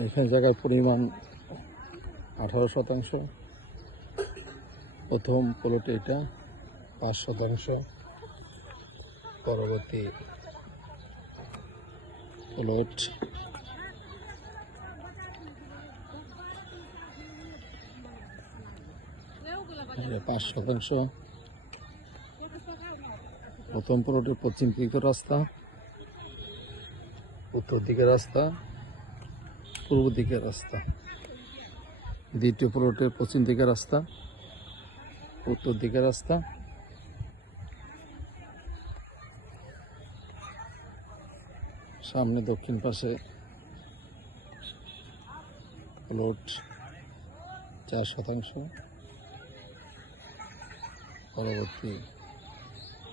এখানে জায়গার পরিমাণ 18%। প্রথম প্লটে এটা 5%। পরবর্তী প্লট 5%। প্রথম প্লটের পশ্চিম দিকের রাস্তা, উত্তর দিকের রাস্তা, পূর্ব দিকের রাস্তা। দ্বিতীয় প্লটের পশ্চিম দিকের রাস্তা, উত্তর দিকের রাস্তা, সামনে দক্ষিণ পাশে প্লট 4%। পরবর্তী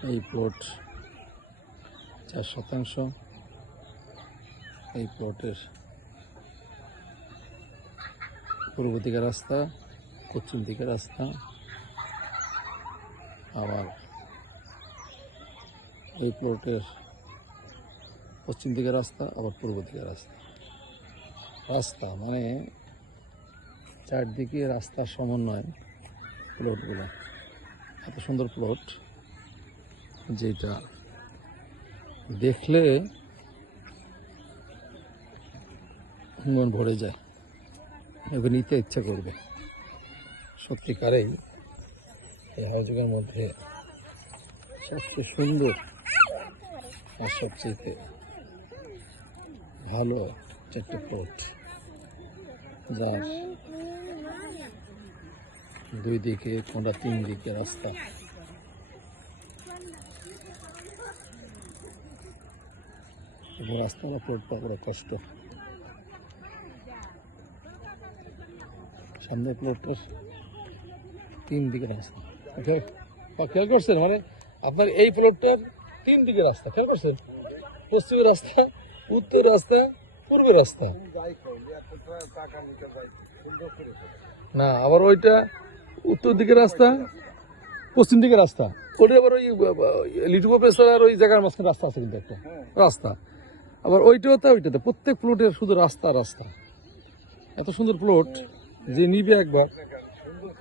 এই প্লট 4%। এই প্লটের পূর্ব দিকের রাস্তা, পশ্চিম দিকের রাস্তা, আবার এই প্লটের পশ্চিম দিকের রাস্তা, আবার পূর্ব দিকের রাস্তা। রাস্তা মানে চারদিকে রাস্তার সমন্বয় প্লটগুলো। এত সুন্দর প্লট যেটা দেখলে মন ভরে যায় এবং নিতে ইচ্ছা করবে। সত্যিকারেই এই হাউজিংয়ের মধ্যে সবচেয়ে সুন্দর আর সবচেয়ে ভালো চারটে প্লট, যার দুই দিকে কোনটা তিন দিকে রাস্তা। এবং রাস্তাটা প্লট পাওয়া বড় কষ্ট। সামনে প্লটটার তিন দিকে রাস্তা। খেয়াল করছেন? মানে আপনার এই প্লটটার তিন দিকে রাস্তা, খেয়াল করছেন? পশ্চিমের রাস্তা, উত্তর রাস্তা, পূর্বের রাস্তা। না, আবার ওইটা উত্তর দিকের রাস্তা, পশ্চিম দিকের রাস্তা। ওটা আবার ওই লিটু প্রফেসর ওই জায়গার মাঝখানে রাস্তা আছে, কিন্তু একটা রাস্তা। আবার ওইটাতে ওইটাতে প্রত্যেক প্লটের শুধু রাস্তা রাস্তা। এত সুন্দর প্লট যে নিবে একবার